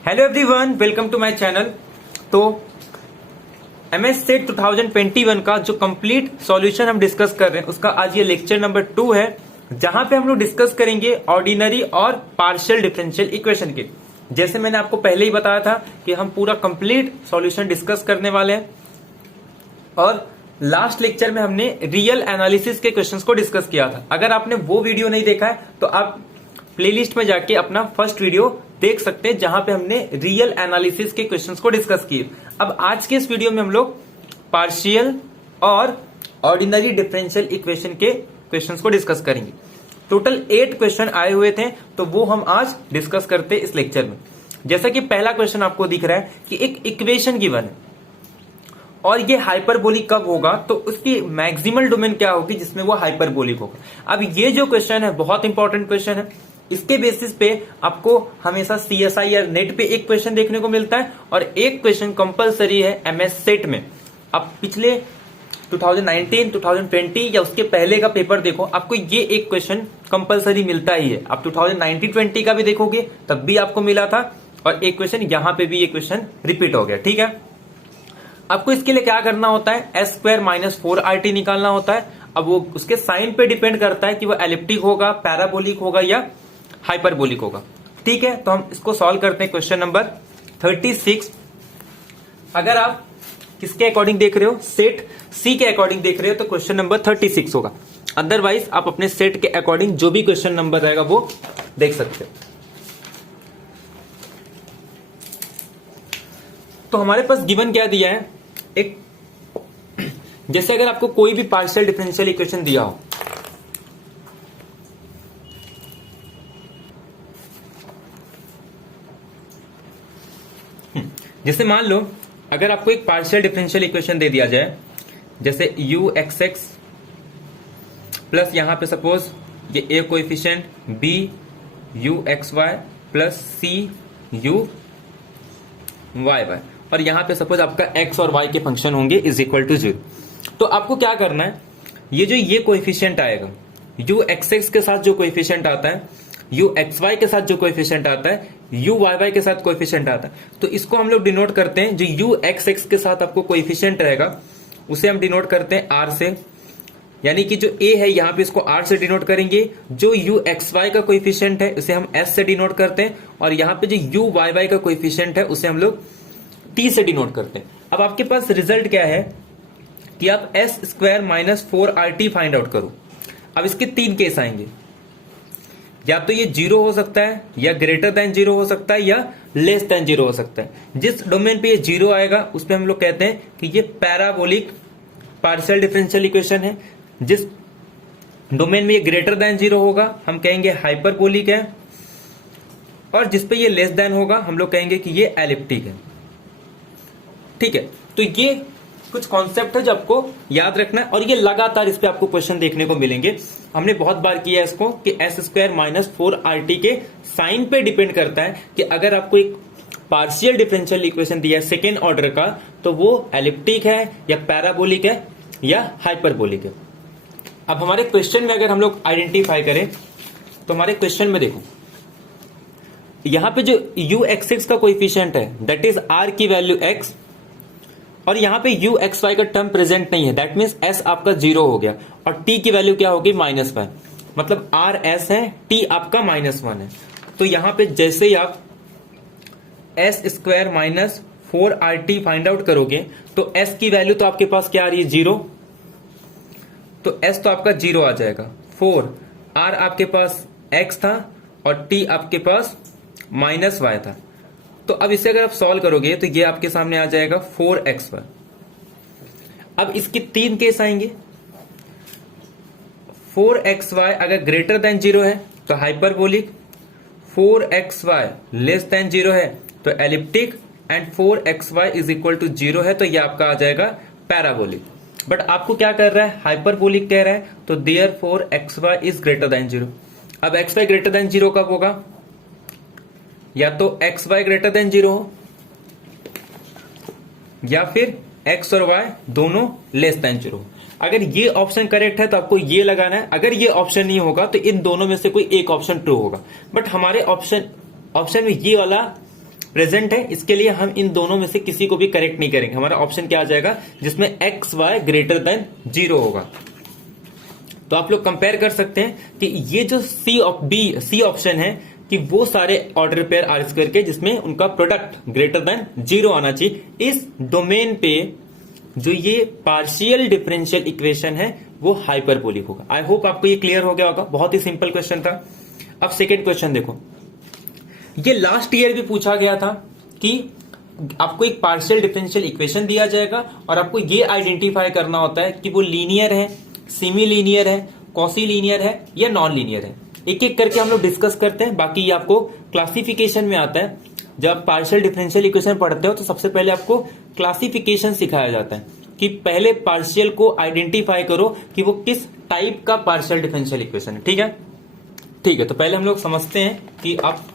Hello everyone, welcome to my channel. तो MS set 2021 का जो कंप्लीट सॉल्यूशन हम डिस्कस कर रहे हैं उसका आज ये लेक्चर नंबर 2 है, जहां पे हम लोग डिस्कस करेंगे ऑर्डिनरी और पार्शियल डिफरेंशियल इक्वेशन के। जैसे मैंने आपको पहले ही बताया था कि हम पूरा कंप्लीट सॉल्यूशन डिस्कस करने वाले हैं, और लास्ट लेक्चर में हमने रियल एनालिसिस के क्वेश्चंस को डिस्कस किया था। अगर आपने वो वीडियो नहीं देखा है तो आप प्लेलिस्ट में जाके अपना फर्स्ट वीडियो देख सकते हैं, जहां पे हमने रियल एनालिसिस के क्वेश्चंस को डिस्कस किए। अब आज के इस वीडियो में हम लोग पार्शियल और ऑर्डिनरी डिफरेंशियल इक्वेशन के क्वेश्चंस को डिस्कस करेंगे। टोटल 8 क्वेश्चन आए हुए थे, तो वो हम आज डिस्कस करते हैं इस लेक्चर में। जैसा कि पहला क्वेश्चन आपको दिख रहा है कि एक इक्वेशन गिवन है और ये हाइपरबोलिक कब होगा, तो उसकी मैक्सिमल डोमेन क्या होगी जिसमें वो हाइपरबोलिक होगा। अब ये जो क्वेश्चन है बहुत इंपॉर्टेंट क्वेश्चन है। इसके बेसिस पे आपको हमेशा CSI या नेट पे एक क्वेश्चन देखने को मिलता है, और एक क्वेश्चन कंपलसरी है MS सेट में। अब पिछले 2019, 2020 या उसके पहले का पेपर देखो, आपको ये एक क्वेश्चन कंपलसरी मिलता ही है। आप 2019-20 का भी देखोगे तब भी आपको मिला था, और एक क्वेश्चन यहाँ पे भी ये क्वेश्चन रिपीट हो गया। ठीक है, आपको इसके लिए क्या करना होता है, S² - 4RT निकालना होता है। अब वो उसके साइन पे डिपेंड करता है कि वो एलिप्टिक होगा, पैराबोलिक होगा या हाइपरबोलिक होगा। ठीक है, तो हम इसको सॉल्व करते हैं। क्वेश्चन नंबर 36, अगर आप किसके अकॉर्डिंग देख रहे हो, सेट C के अकॉर्डिंग देख रहे हो, तो क्वेश्चन नंबर 36 होगा। अदरवाइज आप अपने सेट के अकॉर्डिंग जो भी क्वेश्चन नंबर रहेगा वो देख सकते हो। तो हमारे पास गिवन क्या दिया है, एक जैसे अगर आपको कोई भी पार्शियल डिफरेंशियल इक्वेशन दिया हो, जैसे मान लो अगर आपको एक पार्शियल डिफरेंशियल इक्वेशन दे दिया जाए, जैसे UXX प्लस यहां पे सपोज ये A coefficient, B UXY plus C UYY, और यहां पे सपोज आपका X और Y के फंक्शन होंगे इज इक्वल टू 0। तो आपको क्या करना है, ये कोएफिशिएंट आएगा, UXX के साथ जो कोएफिशिएंट आता है, UXY के साथ जो कोएफिशिएंट आता है, UYY के साथ कोएफिशिएंट आता है, तो इसको हम लोग डिनोट करते हैं। जो UXX के साथ आपको कोएफिशिएंट रहेगा उसे हम डिनोट करते हैं R से, यानी कि जो A है यहां पे इसको R से डिनोट करेंगे। जो UXY का कोएफिशिएंट है उसे हम S से डिनोट करते हैं, और यहां पे जो UYY का कोएफिशिएंट है उसे हम लोग T से डिनोट करते हैं। अब आपके पास रिजल्ट क्या है कि आप S² - 4RT फाइंड आउट करो। अब इसके 3 केस आएंगे, या तो ये 0 हो सकता है, या ग्रेटर देन 0 हो सकता है, या लेस देन 0 हो सकता है। जिस डोमेन पे ये 0 आएगा उस पे हम लोग कहते हैं कि ये पैराबोलिक पार्शियल डिफरेंशियल इक्वेशन है। जिस डोमेन में ये ग्रेटर देन 0 होगा हम कहेंगे हाइपरबोलिक है, और जिस पे ये लेस देन होगा हम लोग कहेंगे कि ये एलिप्टिक है। ठीक है, तो ये कुछ कॉन्सेप्ट है जो आपको याद रखना है, और ये लगातार इस पे आपको क्वेश्चन देखने को मिलेंगे। हमने बहुत बार किया है इसको कि S² - 4RT के साइन पे डिपेंड करता है कि अगर आपको एक पार्शियल डिफरेंशियल इक्वेशन दिया है सेकेंड ऑर्डर का, तो वो एलिप्टिक है या पैराबोलिक है या हाइपरबोलिक है। अब हमारे क्वेश्चन में अगर हम लोग आइडेंटिफाई करें, तो हमारे क्वेश्चन में देखो यहां पे जो UXX का कोएफिशिएंट है दैट इज R की वैल्यू X, और यहां पे UXY का टर्म प्रेजेंट नहीं है, दैट मीन्स S आपका 0 हो गया, और T की वैल्यू क्या होगी -1, मतलब R S है, T आपका -1 है। तो यहां पे जैसे ही आप S² - 4RT फाइंड आउट करोगे तो S की वैल्यू तो आपके पास क्या आ रही है, 0, तो S तो आपका 0 आ जाएगा। 4 R आपके पास X था और T आपके पास -Y था। तो अब इसे अगर आप सॉल्व करोगे तो ये आपके सामने आ जाएगा 4XY। अब इसके 3 केस आएंगे। 4XY अगर ग्रेटर देन 0 है तो हाइपरबोलिक, 4XY लेस देन 0 है तो elliptic, and 4XY is equal to 0 है तो ये आपका आ जाएगा पैराबोलिक। बट आपको क्या कर रहा है, हाइपरबोलिक कह रहा है, तो therefore XY is greater than 0। अब XY ग्रेटर देन 0 कब होगा, या तो XY ग्रेटर देन 0 हो, या फिर X और Y दोनों लेस देन 0। अगर ये ऑप्शन करेक्ट है तो आपको ये लगाना है, अगर ये ऑप्शन नहीं होगा तो इन दोनों में से कोई एक ऑप्शन ट्रू होगा। बट हमारे ऑप्शन में ये वाला प्रेजेंट है, इसके लिए हम इन दोनों में से किसी को भी करेक्ट नहीं करेंगे। हमारा ऑप्शन क्या आ जाएगा, जिसमें एक्स वाई ग्रेटर देन 0 होगा। तो आप लोग कंपेयर कर सकते हैं कि ये जो सी ऑप्शन है कि वो सारे ऑर्डर पेयर आर स्क्वायर के जिसमें उनका प्रोडक्ट ग्रेटर देन 0 आना चाहिए। इस डोमेन पे जो ये पार्शियल डिफरेंशियल इक्वेशन है वो हाइपरबोलिक होगा। आई होप आपको ये क्लियर हो गया होगा। बहुत ही सिंपल क्वेश्चन था। अब सेकेंड क्वेश्चन देखो, ये लास्ट ईयर भी पूछा गया था कि आपको एक पार्शियल डिफरेंशियल इक्वेशन दिया जाएगा और आपको ये आइडेंटिफाई करना होता है कि वो लीनियर है, सेमी लीनियर है, कॉसी लीनियर है या नॉन लीनियर है। एक एक करके हम लोग डिस्कस करते हैं। बाकी ये आपको क्लासिफिकेशन में आता है। जब पार्शियल डिफरेंशियल इक्वेशन पढ़ते हो तो सबसे पहले आपको क्लासिफिकेशन सिखाया जाता है कि पहले पार्शियल को आइडेंटिफाई करो कि वो किस टाइप का पार्शियल डिफरेंशियल इक्वेशन है। ठीक है, ठीक है। तो पहले हम लोग समझते हैं कि आप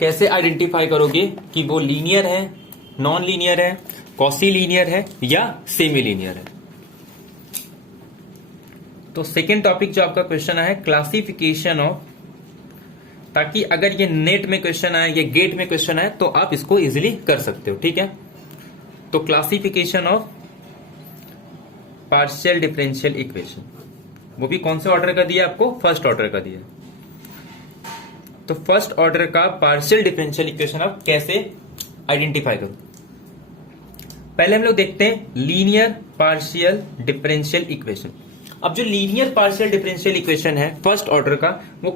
कैसे आइडेंटिफाई करोगे कि वो लीनियर है, नॉन लीनियर है, कॉसी लीनियर है या सेमी लीनियर है। तो सेकेंड टॉपिक जो आपका क्वेश्चन है क्लासिफिकेशन ऑफ, ताकि अगर ये नेट में क्वेश्चन आए या गेट में क्वेश्चन आए तो आप इसको इजीली कर सकते हो। ठीक है, तो classification of partial differential equation, वो भी कौन से ऑर्डर का दिया आपको, फर्स्ट ऑर्डर का दिया। तो फर्स्ट ऑर्डर का पार्शियल डिफरेंशियल इक्वेशन आप कैसे आइडेंटिफाई करो। पहले हम लोग देखते हैं लीनियर पार्शियल डिफरेंशियल इक्वेशन। अब जो लीनियर पार्शियल डिफरेंशियल इक्वेशन है फर्स्ट ऑर्डर का, वो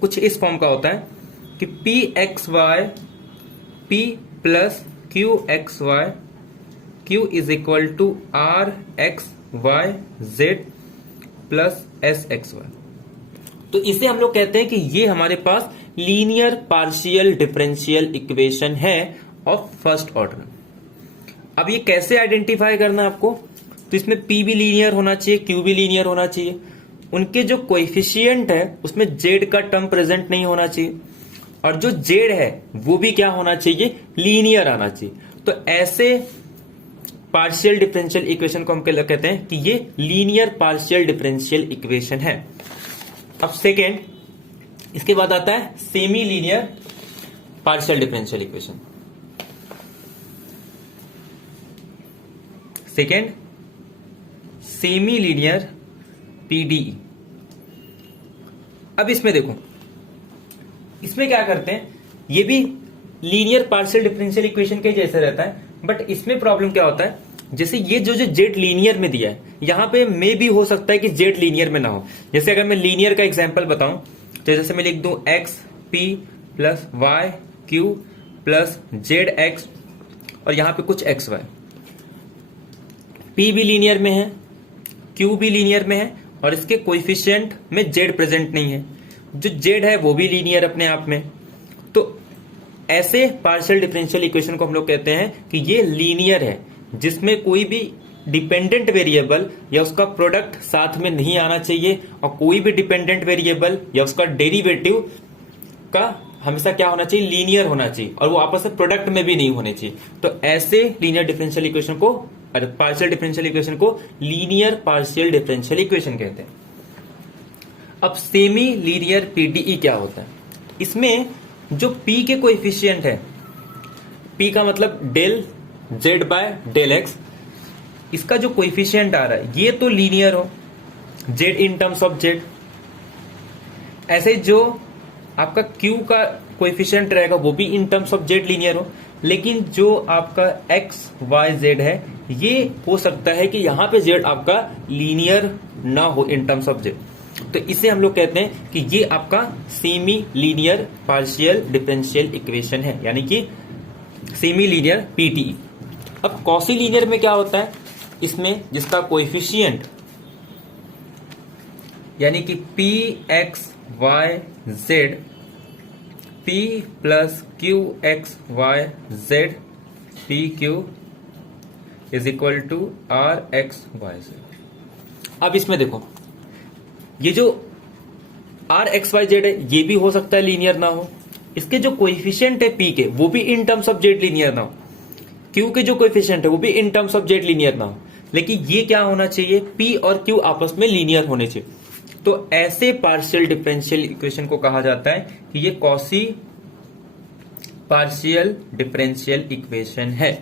कुछ इस फॉर्म का होता है कि P X Y P plus Q X Y Q is equal to R X Y Z plus S X Y. तो इसे हम लोग कहते हैं कि ये हमारे पास लीनियर पार्शियल डिफरेंशियल इक्वेशन है ऑफ फर्स्ट ऑर्डर। अब ये कैसे आइडेंटिफाई करना है आपको, तो इसमें P भी लीनियर होना चाहिए, Q भी लीनियर होना चाहिए। उनके जो कोएफिशिएंट है उसमें Z का टर्म प्रेजेंट नहीं होना चाहिए और जो Z है वो भी क्या होना चाहिए, लीनियर आना चाहिए। तो ऐसे पार्शियल डिफरेंशियल इक्वेशन को हम कहते हैं कि ये लीनियर पार्शियल डिफरेंशियल इक्वेशन है। अब सेकेंड, इसके बाद आता है semi linear partial differential equation. Second semi linear PDE. अब इसमें देखो, इसमें क्या करते हैं, ये भी लीनियर पार्शियल डिफरेंशियल इक्वेशन के जैसे रहता है, बट इसमें प्रॉब्लम क्या होता है, जैसे ये जो जेड लीनियर में दिया है, यहां पे मे भी हो सकता है कि जेड लीनियर में ना हो। जैसे अगर मैं लीनियर का एग्जांपल बताऊं तो जैसे मैं लिख दूं X P plus Y Q plus Z X और यहां पे कुछ एक्स वाई। पी भी लीनियर में है, क्यू भी लीनियर में है और इसके कोएफिशिएंट में जेड प्रेजेंट नहीं है। जो जेड है वो भी लीनियर अपने आप में। तो ऐसे पार्शियल डिफरेंशियल इक्वेशन को हम लोग कहते हैं कि ये लीनियर है, जिसमें कोई भी डिपेंडेंट वेरिएबल या उसका प्रोडक्ट साथ में नहीं आना चाहिए और कोई भी डिपेंडेंट वेरिएबल या उसका डेरिवेटिव का हमेशा क्या होना चाहिए, लीनियर होना चाहिए और वो आपस में प्रोडक्ट में भी नहीं होने चाहिए। तो ऐसे लीनियर डिफरेंशियल इक्वेशन को, पार्शियल डिफरेंशियल इक्वेशन को लीनियर पार्शियल डिफरेंशियल इक्वेशन कहते हैं। अब सेमी लीनियर पीडीई क्या होता है, इसमें जो पी के कोएफिशिएंट है, पी का मतलब del Z by del X, इसका जो कोएफिशिएंट आ रहा है ये तो लीनियर हो, Z in terms of Z. ऐसे जो आपका क्यू का कोएफिशिएंट रहेगा वो भी in terms of Z linear हो, लेकिन जो आपका एक्स वाई जेड है ये हो सकता है कि यहां पे जेड आपका लीनियर ना हो इन टर्म्स ऑफ जेड। तो इसे हम लोग कहते हैं कि ये आपका semi linear partial differential equation है, यानी कि सेमी लीनियर पीटीई। अब कॉसी लीनियर में क्या होता है, इसमें जिसका कोएफिशिएंट यानी कि P X Y Z P plus Q X Y Z P Q is equal to R X Y Z. अब इसमें देखो, ये जो आर एक्स वाई जेड है ये भी हो सकता है लीनियर ना हो, इसके जो कोएफिशिएंट है पी के वो भी in terms of Z linear ना हो, क्यू के जो कोएफिशिएंट है वो भी in terms of Z linear ना हो, लेकिन ये क्या होना चाहिए, पी और क्यू आपस में लीनियर होने चाहिए। तो ऐसे पार्शियल डिफरेंशियल इक्वेशन को कहा जाता है कि ये कॉसी पार्शियल डिफरेंशियल इक्वेशन है।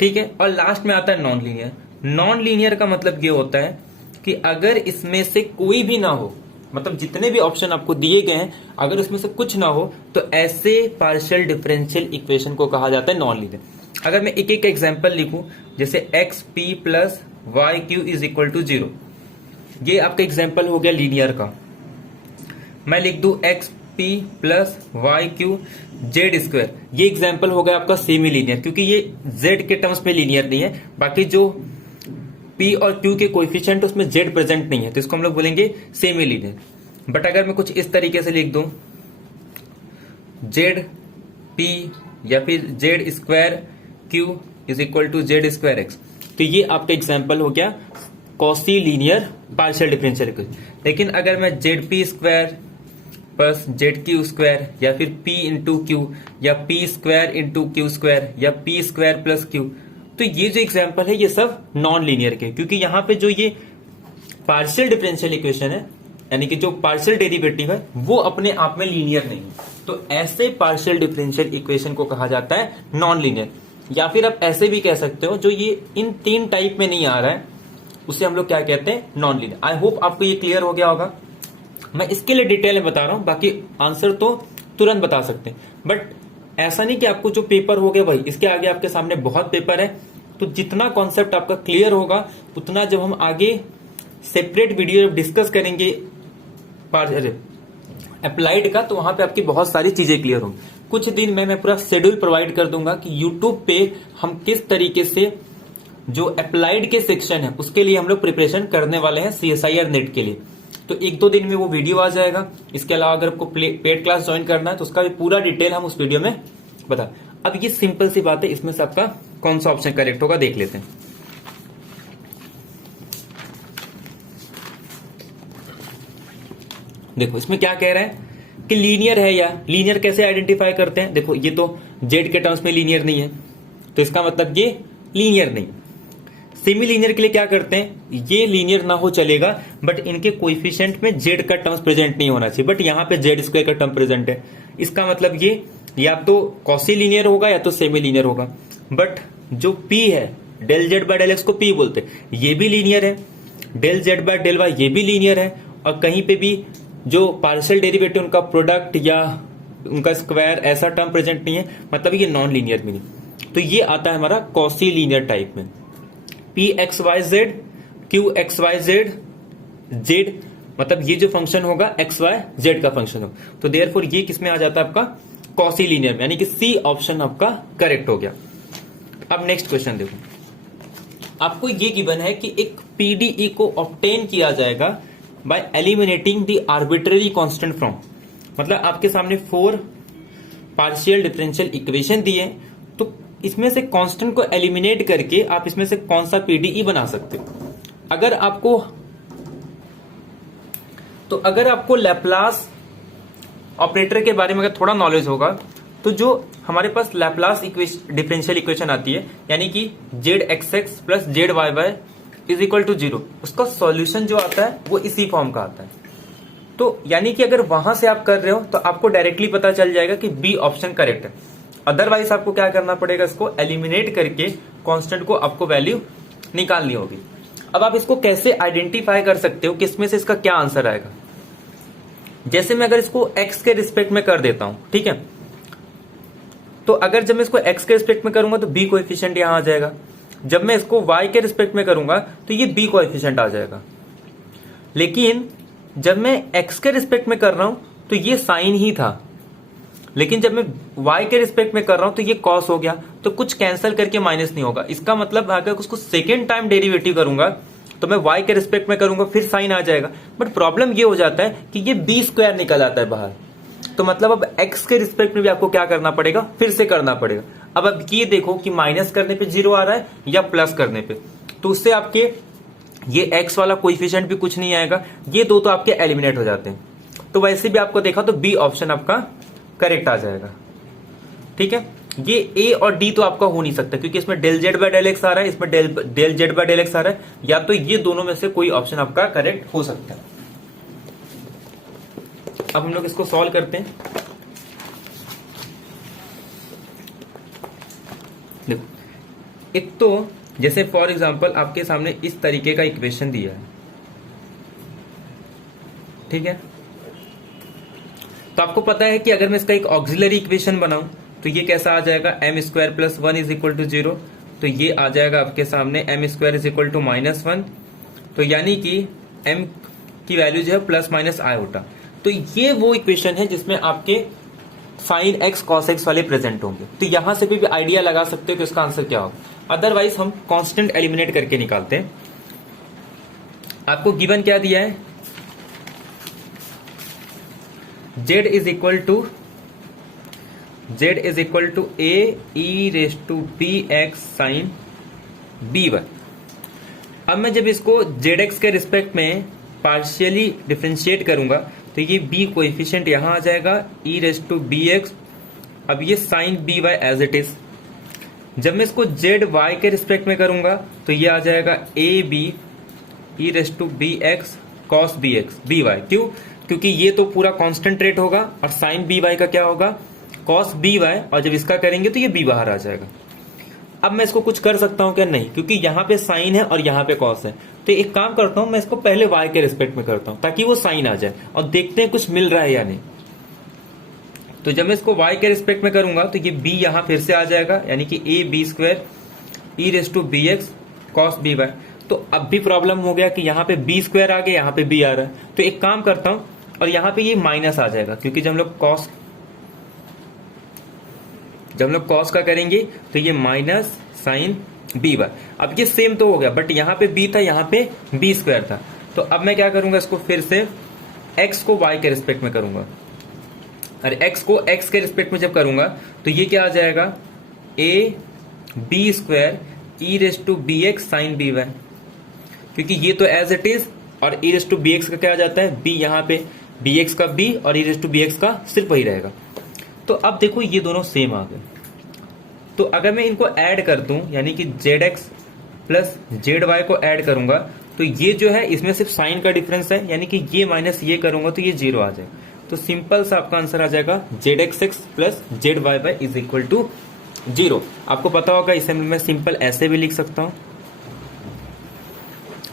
ठीक है, और लास्ट में आता है नॉन लीनियर। नॉन लीनियर का मतलब ये होता है कि अगर इसमें से कोई भी ना हो, मतलब जितने भी ऑप्शन आपको दिए गए हैं अगर उसमें से कुछ ना हो, तो ऐसे पार्शियल डिफरेंशियल इक्वेशन को कहा जाता है नॉन लीनियर। अगर मैं एक एक एग्जांपल लिखूं, जैसे X P plus Y Q is equal to 0, ये आपका एग्जांपल हो गया लीनियर का। मैं लिख दूं X P plus Y Q Z square, ये एग्जाम्पल हो गया आपका सेमी लीनियर, क्योंकि ये जेड के टर्म्स में लीनियर नहीं है। बाकी जो पी और क्यू के कोएफिशिएंट उसमें जेड प्रेजेंट नहीं है, तो इसको हम लोग बोलेंगे सेमी लीनियर। बट अगर मैं कुछ इस तरीके से लिख दूं जेड पी या फिर Z square Q is equal to Z square X, तो ये आपका एग्जाम्पल हो गया quasi linear partial differential equation. लेकिन अगर मैं Z P square plus Z Q square या फिर पी इंटू क्यू या P square into Q square या पी स्क्वायर प्लस क्यू, तो ये जो एग्जाम्पल है ये सब नॉन लीनियर के, क्योंकि यहां पे जो ये पार्शियल डिफरेंशियल इक्वेशन है यानी कि जो पार्शियल डेरिवेटिव है वो अपने आप में लीनियर नहीं है, तो ऐसे पार्शियल डिफरेंशियल इक्वेशन को कहा जाता है नॉन लीनियर। या फिर आप ऐसे भी कह सकते हो जो ये इन तीन टाइप में नहीं आ रहा है उसे हम लोग क्या कहते हैं, नॉन लीनियर। आई होप आपको ये क्लियर हो गया होगा। मैं इसके लिए डिटेल में बता रहा हूं, बाकी आंसर तो तुरंत बता सकते हैं, बट ऐसा नहीं कि आपको जो पेपर हो गया भाई इसके आगे आपके सामने बहुत पेपर है, तो जितना कॉन्सेप्ट आपका क्लियर होगा उतना जब हम आगे सेपरेट वीडियो डिस्कस करेंगे अप्लाइड का, तो वहां पे आपकी बहुत सारी चीजें क्लियर होंगी। कुछ दिन में मैं पूरा शेड्यूल प्रोवाइड कर दूंगा कि यूट्यूब पे हम किस तरीके से जो अप्लाइड के सेक्शन है उसके लिए हम लोग प्रिपरेशन करने वाले हैं CSIR नेट के लिए, तो एक दो दिन में वो वीडियो आ जाएगा। इसके अलावा अगर आपको पेड क्लास ज्वाइन करना है तो उसका भी पूरा डिटेल हम उस वीडियो में बता। अब ये सिंपल सी बात है, इसमें से आपका कौन सा ऑप्शन करेक्ट होगा देख लेते हैं। देखो इसमें क्या कह रहा है कि लीनियर है, या लीनियर कैसे आइडेंटिफाई करते हैं। देखो ये तो जेड के टर्म्स में लीनियर नहीं है, तो इसका मतलब ये लीनियर नहीं। सेमी लीनियर के लिए क्या करते हैं, ये लीनियर ना हो चलेगा बट इनके कोएफिशिएंट में जेड का टर्म्स प्रेजेंट नहीं होना चाहिए, बट यहां पे जेड स्क्वायर का टर्म प्रेजेंट है। इसका मतलब ये या तो कॉसी लीनियर होगा या तो सेमी लीनियर होगा। बट जो पी है del Z by del X को पी बोलते हैं, ये भी लीनियर है। Del Z by del Y ये भी लीनियर है, और कहीं पे भी जो पार्शियल डेरिवेटिव उनका प्रोडक्ट या उनका स्क्वायर ऐसा टर्म प्रेजेंट नहीं है, मतलब ये नॉन लीनियर भी नहीं। तो ये आता है हमारा कॉसी लीनियर टाइप में। P X Y Z Q X Y Z Z, मतलब ये जो फंक्शन होगा एक्स वाई जेड का फंक्शन होगा, तो देयरफॉर ये किसमें आ जाता है आपका कॉसी लीनियर में, यानी कि सी ऑप्शन आपका करेक्ट हो गया। अब नेक्स्ट क्वेश्चन देखो, आपको ये गिवन है कि एक पीडीई को ऑब्टेन किया जाएगा bye eliminating the arbitrary constant from, मतलब आपके सामने 4 पार्शियल डिफरेंशियल इक्वेशन दिए, तो इसमें से कांस्टेंट को एलिमिनेट करके आप इसमें से कौन सा पीडीई बना सकते हो। अगर आपको लैप्लास ऑपरेटर के बारे में अगर थोड़ा नॉलेज होगा, तो जो हमारे पास लैप्लास डिफरेंशियल इक्वेशन आती है यानी कि Z X X plus Z Y Y is equal to 0, उसका सॉल्यूशन जो आता है वो इसी फॉर्म का आता है। तो यानी कि अगर वहां से आप कर रहे हो तो आपको डायरेक्टली पता चल जाएगा कि बी ऑप्शन करेक्ट है। अदरवाइज आपको क्या करना पड़ेगा, इसको एलिमिनेट करके कांस्टेंट को आपको वैल्यू निकालनी होगी। अब आप इसको कैसे आइडेंटिफाई कर सकते हो कि इसमें से इसका क्या आंसर आएगा। जैसे मैं अगर इसको एक्स के रिस्पेक्ट में कर देता हूं, ठीक है, तो अगर जब मैं इसको एक्स के रिस्पेक्ट में करूंगा तो बी कोएफिशिएंट यहां आ जाएगा। जब मैं इसको वाई के रिस्पेक्ट में करूंगा तो ये बी कोएफिशिएंट आ जाएगा। लेकिन जब मैं एक्स के रिस्पेक्ट में कर रहा हूं तो ये साइन ही था, लेकिन जब मैं y के रिस्पेक्ट में कर रहा हूं तो ये cos हो गया, तो कुछ कैंसिल करके माइनस नहीं होगा। इसका मतलब अगर उसको सेकेंड टाइम डेरिवेटिव करूंगा तो मैं y के रिस्पेक्ट में करूंगा फिर साइन आ जाएगा, बट प्रॉब्लम ये हो जाता है कि ये बी स्क्वायर निकल आता है बाहर। तो मतलब अब x के रिस्पेक्ट में भी आपको क्या करना पड़ेगा, फिर से करना पड़ेगा। अब ये देखो कि माइनस करने पे 0 आ रहा है या प्लस करने पे, तो उससे आपके ये x वाला कोएफिशिएंट भी कुछ नहीं आएगा, ये दो तो आपके एलिमिनेट हो जाते हैं। तो वैसे भी आपको देखा तो बी ऑप्शन आपका करेक्ट आ जाएगा। ठीक है, ये ए और डी तो आपका हो नहीं सकता क्योंकि इसमें del Z by del x आ रहा है, इसमें del Z by del x आ रहा है, या तो ये दोनों में से कोई ऑप्शन आपका करेक्ट हो सकता है। अब हम लोग इसको सॉल्व करते हैं। देखो, एक तो जैसे फॉर एग्जांपल आपके सामने इस तरीके का इक्वेशन दिया है, ठीक है। तो आपको पता है कि अगर मैं इसका एक ऑक्सिलरी इक्वेशन बनाऊं तो ये कैसा आ जाएगा, M square plus one is equal to zero. तो ये आ जाएगा आपके सामने M square is equal to -1। तो यानी कि एम की वैल्यू जो है प्लस माइनस आयोटा। तो ये वो इक्वेशन है जिसमें आपके साइन एक्स कॉस एक्स वाले प्रेजेंट होंगे। तो यहां से भी आइडिया लगा सकते हो कि इसका आंसर क्या होगा। अदरवाइज हम कांस्टेंट एलिमिनेट करके निकालते हैं। आपको गिवन क्या दिया है, z is equal to A E raise to B X sine B Y. अब मैं जब इसको जेड एक्स के रिस्पेक्ट में पार्शियली डिफ्रेंशिएट करूंगा तो ये b कोएफिशिएंट यहां आ जाएगा e raise to B X. अब ये sine B Y as it is. जब मैं इसको जेड वाई के रिस्पेक्ट में करूंगा तो ये आ जाएगा A B E raise to B X cos B X B Y. क्यों, क्योंकि ये तो पूरा कांस्टेंट रेट होगा और साइन बी वाई का क्या होगा, कॉस बी वाई। और जब इसका करेंगे तो ये बी बाहर आ जाएगा। अब मैं इसको कुछ कर सकता हूं क्या, नहीं, क्योंकि यहां पे साइन है और यहां पे कॉस है। तो एक काम करता हूं, मैं इसको पहले वाई के रिस्पेक्ट में करता हूं ताकि वो साइन आ जाए और देखते हैं कुछ मिल रहा है या नहीं। तो जब मैं इसको वाई के रिस्पेक्ट में करूंगा तो ये बी यहां फिर से आ जाएगा, यानी कि A B square E raise to B X cos B Y. तो अब भी प्रॉब्लम हो गया कि यहाँ पे बी स्क्वायर आ गया, यहाँ पे बी आ रहा है। तो एक काम करता हूं, और यहाँ पे ये माइनस आ जाएगा क्योंकि जब हम लोग कॉस का करेंगे तो ये माइनस साइन बी वाई। अब ये सेम तो हो गया, बट यहाँ पे बी था, यहाँ पे बी स्क्वायर था। तो अब मैं क्या करूंगा, इसको फिर से एक्स को वाई के रिस्पेक्ट में करूंगा, और एक्स को एक्स के रिस्पेक्ट में जब करूंगा तो ये क्या आ जाएगा, A B square E raise to B X sine B Y. क्योंकि ये तो एज इट इज, और E raise to B X का क्या आ जाता है, बी, यहाँ पे बी एक्स का बी और E raise to B X का सिर्फ वही रहेगा। तो अब देखो ये दोनों सेम आ गए। तो अगर मैं इनको ऐड कर दूं, यानी कि Z X plus Z Y को ऐड करूंगा तो ये जो है इसमें सिर्फ साइन का डिफरेंस है, यानी कि ये माइनस ये करूंगा तो ये जीरो आ जाएगा। तो सिंपल सा आपका आंसर आ जाएगा Z X X plus Z Y Y is equal to zero. आपको पता होगा इसे मैं सिंपल ऐसे भी लिख सकता हूं,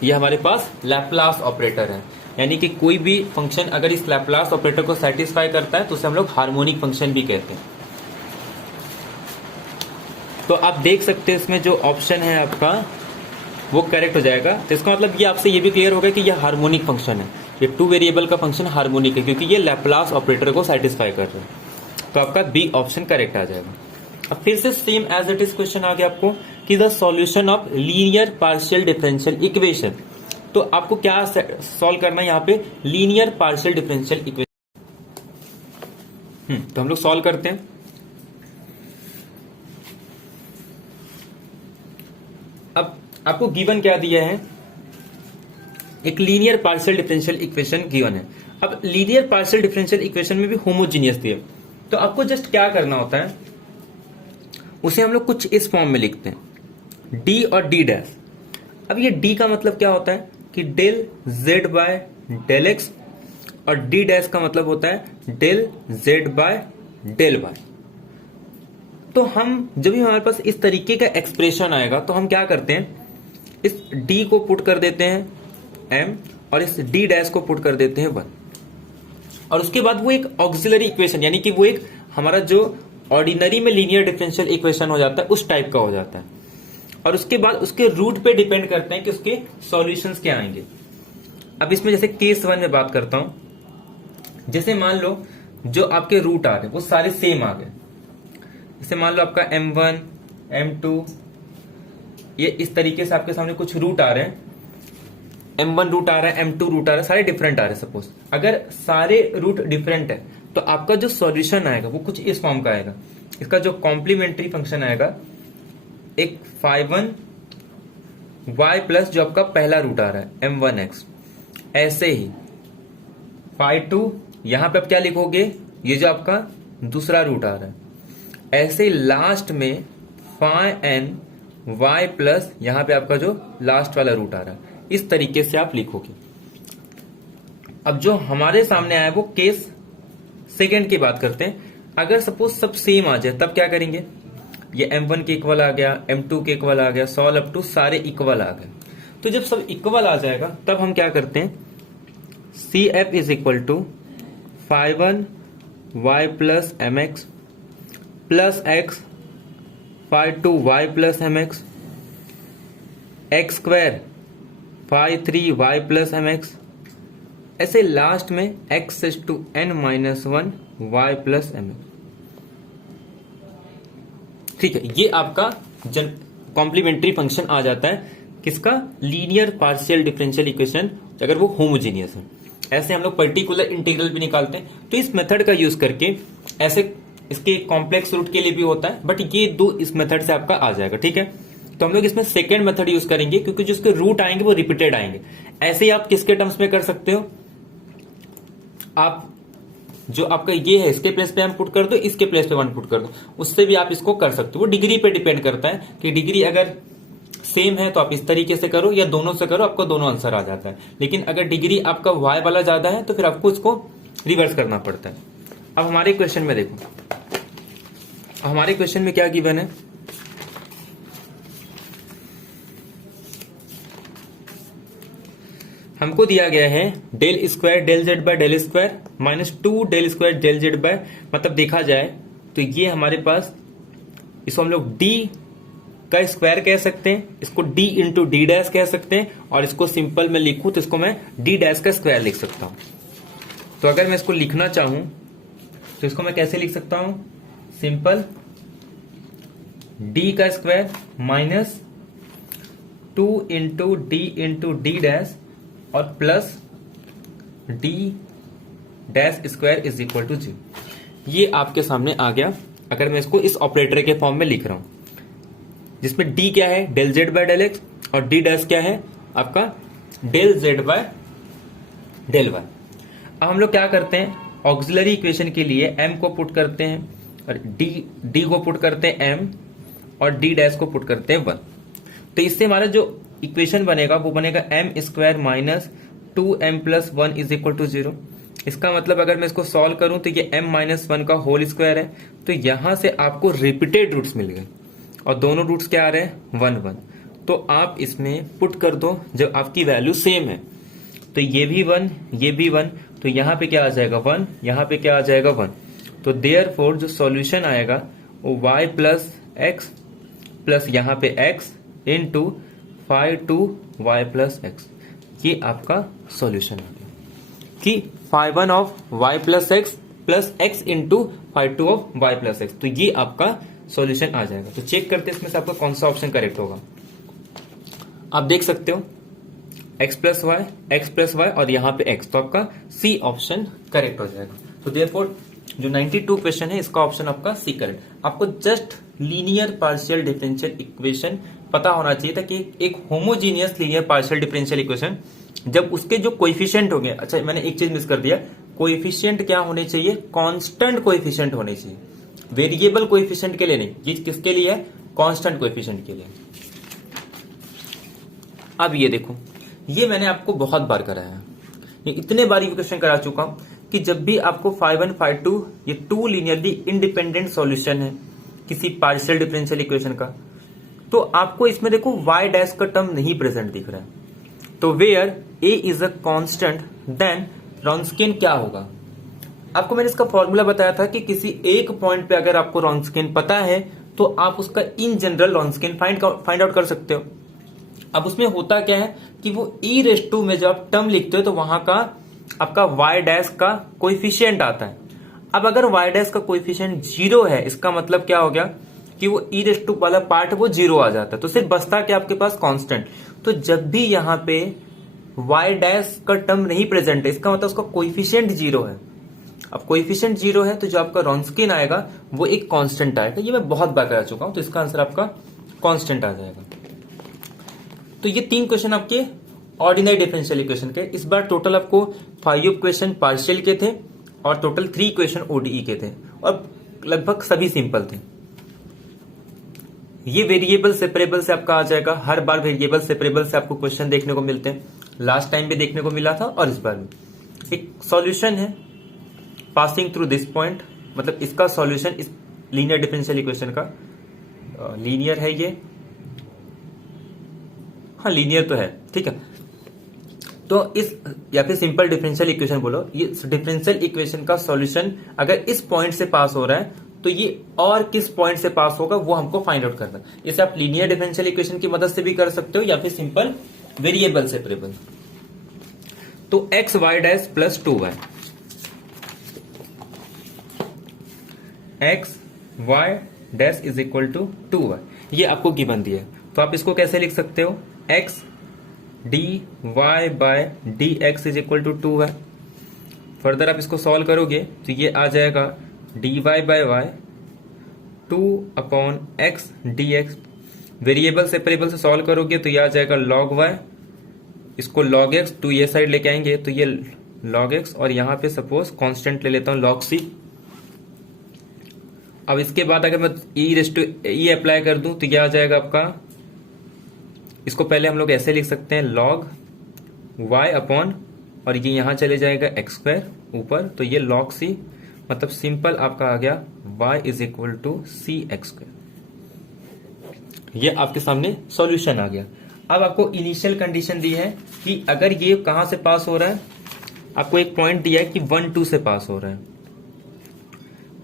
ये हमारे पास लैप्लास ऑपरेटर है, यानी कि कोई भी फंक्शन अगर इस लैप्लास ऑपरेटर को सेटिस्फाई करता है तो उसे हम लोग हार्मोनिक फंक्शन भी कहते हैं। तो आप देख सकते हैं इसमें जो ऑप्शन है आपका वो करेक्ट हो जाएगा। तो इसका मतलब ये आपसे ये भी क्लियर होगा कि ये हार्मोनिक फंक्शन है, ये टू वेरिएबल का फंक्शन हार्मोनिक है क्योंकि ये लैप्लास ऑपरेटर को सेटिस्फाई कर रहा है। तो आपका बी ऑप्शन करेक्ट आ जाएगा। अब फिर से same as it is question आ गया आपको कि the solution of linear partial differential equation. तो आपको क्या सॉल्व करना है यहाँ पे, लीनियर पार्शियल डिफरेंशियल इक्वेशन। तो हम लोग सॉल्व करते हैं। अब आपको गिवन क्या दिया है, एक linear partial differential equation given है। अब लीनियर पार्शियल डिफरेंशियल इक्वेशन में भी होमोजीनियस दिया, तो आपको जस्ट क्या करना होता है, उसे हम लोग कुछ इस फॉर्म में लिखते हैं, डी और डी डैश। अब ये डी का मतलब क्या होता है कि del Z by del X, और डी डैश का मतलब होता है del Z by del Y. तो हम जब भी हमारे पास इस तरीके का एक्सप्रेशन आएगा तो हम क्या करते हैं, इस d को पुट कर देते हैं m और इस d डैश को पुट कर देते हैं 1, और उसके बाद वो एक ऑक्सिलरी इक्वेशन, यानी कि वो एक हमारा जो ऑर्डिनरी में लीनियर डिफरेंशियल इक्वेशन हो जाता है उस टाइप का हो जाता है। और उसके बाद उसके रूट पे डिपेंड करते हैं कि उसके सॉल्यूशंस क्या आएंगे। अब इसमें जैसे केस 1 में बात करता हूं, जैसे मान लो जो आपके रूट आ रहे हैं वो सारे सेम आ गए। जैसे मान लो आपका m1 m2, ये इस तरीके से आपके सामने कुछ रूट आ रहे हैं, m1 रूट आ रहा है, m2 रूट आ रहा है, सारे डिफरेंट आ रहे हैं। सपोज अगर सारे रूट डिफरेंट है तो आपका जो सॉल्यूशन आएगा वो कुछ इस फॉर्म का आएगा। इसका जो कॉम्प्लीमेंट्री फंक्शन आएगा, एक phi1 y प्लस जो आपका पहला रूट आ रहा है m1x, ऐसे ही phi2 यहां पे आप क्या लिखोगे, ये जो आपका दूसरा रूट आ रहा है, ऐसे लास्ट में phi n y प्लस यहां पे आपका जो लास्ट वाला रूट आ रहा है, इस तरीके से आप लिखोगे। अब जो हमारे सामने आया वो केस सेकंड की बात करते हैं। अगर सपोज सब सेम आ जाए तब क्या करेंगे, ये m1 के इक्वल आ गया, m2 के इक्वल आ गया, सॉल्व अप टू सारे इक्वल आ गए। तो जब सब इक्वल आ जाएगा तब हम क्या करते हैं, CF is equal to phi1 y plus mx plus x phi2 y plus mx x square phi3 y plus mx, ऐसे लास्ट में x is to n minus 1 y plus mx। ठीक है, ये आपका कॉम्प्लीमेंट्री फंक्शन आ जाता है किसका, linear partial differential equation, अगर वो होमोजीनियस है। ऐसे हम लोग पर्टिकुलर इंटीग्रल भी निकालते हैं। तो इस मेथड का यूज करके ऐसे इसके कॉम्प्लेक्स रूट के लिए भी होता है, बट ये दो इस मेथड से आपका आ जाएगा। ठीक है, तो हम लोग इसमें सेकेंड मेथड यूज करेंगे क्योंकि जो इसके रूट आएंगे वो रिपीटेड आएंगे। ऐसे ही आप किसके टर्म्स में कर सकते हो, आप जो आपका ये है इसके प्लेस पे हम पुट कर दो, इसके प्लेस पे 1 पुट कर दो, उससे भी आप इसको कर सकते हो। वो डिग्री पे डिपेंड करता है कि डिग्री अगर सेम है तो आप इस तरीके से करो या दोनों से करो, आपको दोनों आंसर आ जाता है। लेकिन अगर डिग्री आपका y वाला ज्यादा है तो फिर आपको इसको रिवर्स करना पड़ता है। अब हमारे क्वेश्चन में देखो, हमारे क्वेश्चन में क्या गिवन है, हमको दिया गया है del square del Z by del square minus 2 del square del Z by, मतलब देखा जाए तो ये हमारे पास, इसको हम लोग d का स्क्वायर कह सकते हैं, इसको d इंटू डी डैश कह सकते हैं, और इसको सिंपल में लिखूं तो इसको मैं d डैश का स्क्वायर लिख सकता हूं। तो अगर मैं इसको लिखना चाहूं तो इसको मैं कैसे लिख सकता हूं, सिंपल d का square minus 2 into d dash और plus d dash square is equal to 0। ये आपके सामने आ गया अगर मैं इसको इस ऑपरेटर के फॉर्म में लिख रहा हूं, जिसमें d क्या है del Z by del X और d डैश क्या है आपका del Z by del Y. अब हम लोग क्या करते हैं, ऑक्सिलरी इक्वेशन के लिए m को पुट करते हैं और d को पुट करते हैं m और d डैश को पुट करते हैं 1। तो इससे हमारा जो इक्वेशन बनेगा वो बनेगा m square minus 2m plus 1 is equal to 0। इसका मतलब अगर मैं इसको सॉल्व करूं तो ये m माइनस 1 का होल स्क्वायर है, तो यहां से आपको रिपीटेड रूट्स मिल गए और दोनों रूट्स क्या आ रहे हैं 1 1। तो आप इसमें पुट कर दो जब आपकी वैल्यू सेम है, तो ये भी 1 ये भी 1, तो यहाँ पे क्या आ जाएगा 1, यहाँ पे क्या आ जाएगा 1। तो देयरफॉर जो सॉल्यूशन आएगा वो y प्लस एक्स प्लस यहाँ पे x into phi2 y plus x, ये आपका सॉल्यूशन आ गया कि phi1 of y plus x plus x into phi2 of y plus x. तो ये आपका सॉल्यूशन आ जाएगा। तो चेक करते हैं इसमें से आपका कौन सा ऑप्शन करेक्ट होगा। आप देख सकते हो x प्लस वाई और यहाँ पे x, तो आपका C ऑप्शन करेक्ट हो जाएगा। तो देयरफॉर जो 92 क्वेश्चन है इसका ऑप्शन आपका C करेक्ट। आपको just linear partial differential equation पता होना चाहिए था कि एक homogeneous linear partial differential equation जब उसके जो कोएफिशिएंट होंगे, अच्छा मैंने एक चीज मिस कर दिया, कोएफिशिएंट क्या होने चाहिए, कांस्टेंट कोएफिशिएंट होने चाहिए, वेरिएबल कोएफिशिएंट के लिए नहीं। ये किसके लिए है, कांस्टेंट कोएफिशिएंट के लिए। अब ये देखो, ये मैंने आपको बहुत बार कराया है, ये इतने बार ये क्वेश्चन करा चुका हूं कि जब भी आपको phi1 phi2 ये 2 लीनियरली इंडिपेंडेंट सॉल्यूशन है किसी पार्शियल डिफरेंशियल इक्वेशन का, तो आपको इसमें देखो y डैश का टर्म नहीं प्रेजेंट दिख रहा है, तो where a is a constant then Wronskian क्या होगा। आपको मैंने इसका फॉर्मूला बताया था कि किसी एक पॉइंट पे अगर आपको रॉन्स्कियन पता है तो आप उसका इन जनरल रॉन्स्कियन फाइंड आउट कर सकते हो। अब उसमें होता क्या है कि वो ई रेस टू में जब आप टर्म लिखते हो तो वहां का आपका y डैश का कोएफिशिएंट आता है। अब अगर y डैश का कोएफिशिएंट 0 है, इसका मतलब क्या हो गया कि वो ई रेस टू वाला पार्ट वो 0 आ जाता है, तो सिर्फ बचता क्या आपके पास कांस्टेंट। तो जब भी यहाँ पे y डैश का टर्म नहीं प्रेजेंट है, इसका मतलब उसका कोएफिशिएंट 0 है। अब कोएफिशिएंट 0 है तो जो आपका रॉन्स्कियन आएगा वो एक कांस्टेंट आएगा। ये मैं बहुत बार करा चुका हूं, तो इसका आंसर आपका कांस्टेंट आ जाएगा। तो ये 3 क्वेश्चन आपके ऑर्डिनरी डिफरेंशियल इक्वेशन के। इस बार टोटल आपको 5 क्वेश्चन पार्शियल के थे और टोटल 3 क्वेश्चन ओडीई के थे और लगभग सभी सिंपल थे। ये वेरिएबल सेपरेबल से आपका आ जाएगा। हर बार वेरिएबल सेपरेबल से आपको क्वेश्चन देखने को मिलते हैं, लास्ट टाइम भी देखने को मिला था और इस बार भी। एक सॉल्यूशन है पासिंग थ्रू दिस पॉइंट, मतलब इसका सॉल्यूशन इस लीनियर डिफरेंशियल इक्वेशन का लीनियर है ये, हाँ लीनियर तो है, ठीक है। तो इस या फिर सिंपल डिफरेंशियल इक्वेशन बोलो, ये डिफरेंशियल इक्वेशन का सॉल्यूशन अगर इस पॉइंट से पास हो रहा है तो ये और किस पॉइंट से पास होगा वो हमको फाइंड आउट करना है। इसे आप लीनियर डिफरेंशियल इक्वेशन की मदद से भी कर सकते हो या फिर सिंपल वेरिएबल सेपरेबल। तो X Y dash plus 2y, X Y dash is equal to 2y, ये आपको गिवन दिया है। तो आप इसको कैसे लिख सकते हो, X D Y by D X is equal to 2y। Further आप इसको सॉल्व करोगे तो ये आ जाएगा D Y by Y 2 upon X D X. Variable separable से सॉल्व करोगे तो ये आ जाएगा लॉग वाई, इसको लॉग एक्स, 2 ये साइड लेके आएंगे तो ये लॉग एक्स, और यहां पे सपोज कांस्टेंट ले लेता हूं लॉग सी। अब इसके बाद अगर मैं ई अप्लाई कर दूं तो ये आ जाएगा आपका, इसको पहले हम लोग ऐसे लिख सकते हैं लॉग y अपॉन, और ये यहां चले जाएगा एक्स स्क्वायर ऊपर, तो ये लॉग सी, मतलब सिंपल आपका आ गया y is equal to C X square. ये आपके सामने सॉल्यूशन आ गया। अब आपको इनिशियल कंडीशन दी है कि अगर ये कहां से पास हो रहा है, आपको एक पॉइंट दिया है कि 1 2 से पास हो रहा है,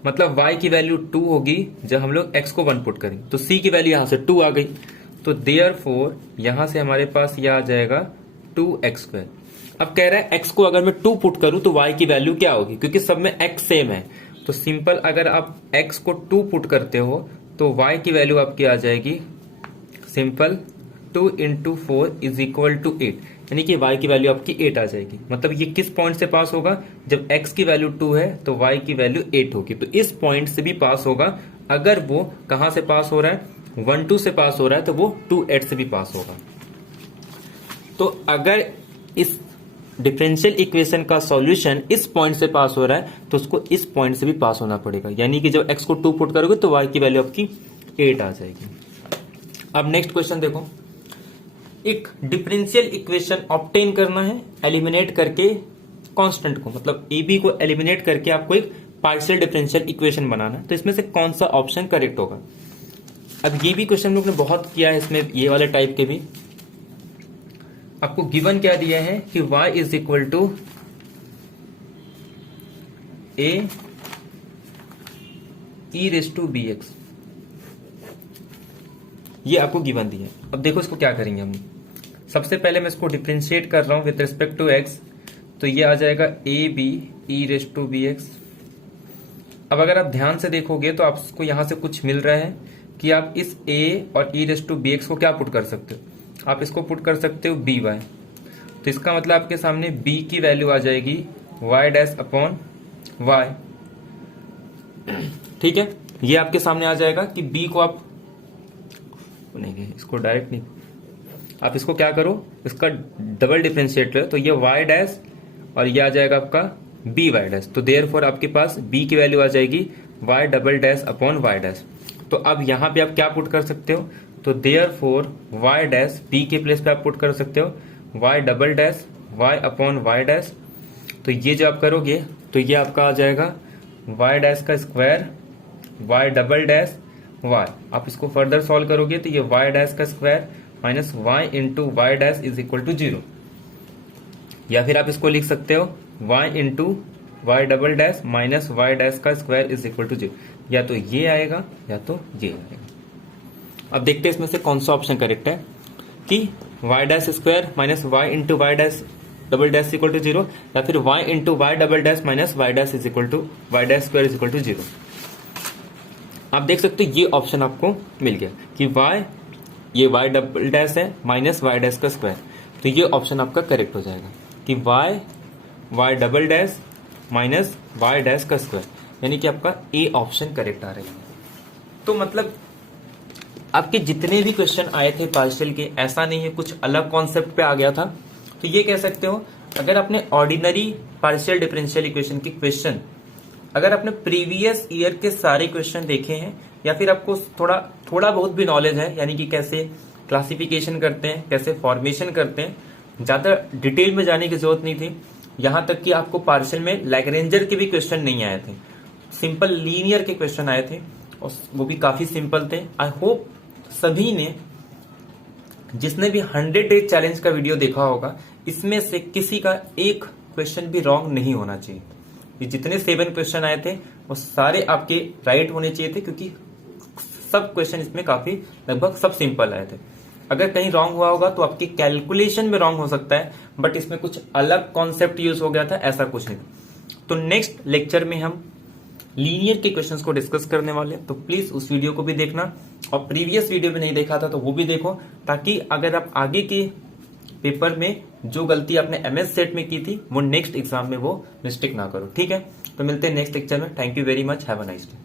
मतलब y की वैल्यू 2 होगी जब हम लोग x को 1 पुट करेंगे, तो c की वैल्यू यहां से 2 आ गई, तो देयरफॉर यहां से हमारे पास यह आ जाएगा 2x स्क्वायर। अब कह रहा है x को अगर मैं 2 पुट करूं तो y की वैल्यू क्या होगी, क्योंकि सब में x सेम है, तो सिंपल अगर आप x को 2 पुट करते हो तो y की वैल्यू आपकी आ जाएगी simple 2 into 4 is equal to 8, यानी कि y की वैल्यू आपकी 8 आ जाएगी। मतलब ये किस पॉइंट से पास होगा, जब x की वैल्यू 2 है तो y की वैल्यू 8 होगी, तो इस पॉइंट से भी पास होगा। अगर वो कहां से पास हो रहा है, 1 2 से पास हो रहा है तो वो 2 8 से भी पास होगा। तो अगर इस डिफरेंशियल इक्वेशन का सॉल्यूशन इस पॉइंट से पास हो रहा है तो उसको इस पॉइंट से भी पास होना पड़ेगा, यानी कि जब x को 2 पुट करोगे तो y की वैल्यू आपकी 8 आ जाएगी। अब नेक्स्ट क्वेश्चन देखो, एक डिफरेंशियल इक्वेशन ऑब्टेन करना है एलिमिनेट करके कांस्टेंट को, मतलब ए बी को एलिमिनेट करके आपको एक पार्शियल डिफरेंशियल इक्वेशन बनाना है, तो इसमें से कौन सा ऑप्शन करेक्ट होगा। अब ये भी क्वेश्चन हम लोग ने बहुत किया है, इसमें ये वाले टाइप के भी। आपको गिवन क्या दिया है कि y is equal to A E raise to B X, ये आपको गिवन दिया है। अब देखो इसको क्या करेंगे हम। सबसे पहले मैं इसको डिफरेंशिएट कर रहा हूं विद रिस्पेक्ट टू x, तो ये आ जाएगा A B E raise to B X. अब अगर आप ध्यान से देखोगे तो आपको यहां से कुछ मिल रहा है कि आप इस a और e raise to B X को क्या पुट कर सकते हो, आप इसको पुट कर सकते हो बी वाई, तो इसका मतलब आपके सामने b की वैल्यू आ जाएगी y डैश अपॉन y। ठीक है, ये आपके सामने आ जाएगा कि b को आप नहीं, इसको डायरेक्ट नहीं, आप इसको क्या करो, इसका डबल डिफरेंशिएट लो, तो ये y डैश और ये आ जाएगा आपका बी वाई डैश, तो देयरफॉर आपके पास b की वैल्यू आ जाएगी y double dash upon y dash. तो अब यहां पे आप क्या पुट कर सकते हो, तो देयरफॉर y डैश b के प्लेस पे आप पुट कर सकते हो y double dash y upon y dash. तो ये जो आप करोगे तो ये आपका आ जाएगा y डैश का square y double dash y। आप इसको फर्दर सॉल्व करोगे तो ये y डैश का square minus y into Y dash is equal to 0, या फिर आप इसको लिख सकते हो y into Y double dash minus Y dash का स्क्वायर इज इक्वल टू 0, या तो ये आएगा या तो ये आएगा। अब देखते हैं इसमें से कौन सा ऑप्शन करेक्ट है कि y dash square minus Y into Y dash double dash equal to 0, या फिर y into Y double dash minus Y dash is equal to Y dash square is equal to 0। आप देख सकते हो ये option आपको मिल गया कि y, ये वाई डबल डैश है माइनस वाई डैश का स्क्वायर, तो ये ऑप्शन आपका करेक्ट हो जाएगा कि y double dash minus Y dash का स्क्वायर, यानी कि आपका ए ऑप्शन करेक्ट आ रहा है। तो मतलब आपके जितने भी क्वेश्चन आए थे पार्शियल के, ऐसा नहीं है कुछ अलग कॉन्सेप्ट पे आ गया था। तो ये कह सकते हो अगर आपने ऑर्डिनरी पार्शियल डिफरेंशियल इक्वेशन की क्वेश्चन, अगर आपने प्रीवियस ईयर के सारे क्वेश्चन देखे हैं, या फिर आपको थोड़ा बहुत भी नॉलेज है, यानी कि कैसे क्लासिफिकेशन करते हैं, कैसे फॉर्मेशन करते हैं, ज्यादा डिटेल में जाने की जरूरत नहीं थी। यहां तक कि आपको पार्शियल में लैग्रेंजर के भी क्वेश्चन नहीं आए थे, सिंपल लीनियर के क्वेश्चन आए थे, और वो भी काफी सिंपल थे। आई होप सभी ने, जिसने भी 100 डेज चैलेंज का वीडियो देखा होगा, इसमें से किसी का एक क्वेश्चन भी रॉन्ग नहीं होना चाहिए। ये जितने 7 क्वेश्चन आए थे वो सारे आपके राइट होने चाहिए थे, क्योंकि सब क्वेश्चन इसमें काफी लगभग सब सिंपल आए थे। अगर कहीं रॉन्ग हुआ होगा तो आपकी कैलकुलेशन में रॉन्ग हो सकता है, बट इसमें कुछ अलग कॉन्सेप्ट यूज हो गया था, ऐसा कुछ नहीं। तो नेक्स्ट लेक्चर में हम लीनियर के क्वेश्चंस को डिस्कस करने वाले हैं, तो प्लीज उस वीडियो को भी देखना, और प्रीवियस वीडियो भी नहीं देखा था तो वो भी देखो, ताकि अगर आप आगे के पेपर में जो गलती आपने MS सेट में की थी वो नेक्स्ट एग्जाम में वो मिस्टेक ना करो। ठीक है, तो मिलते हैं नेक्स्ट लेक्चर में। Thank you very much, have a nice day.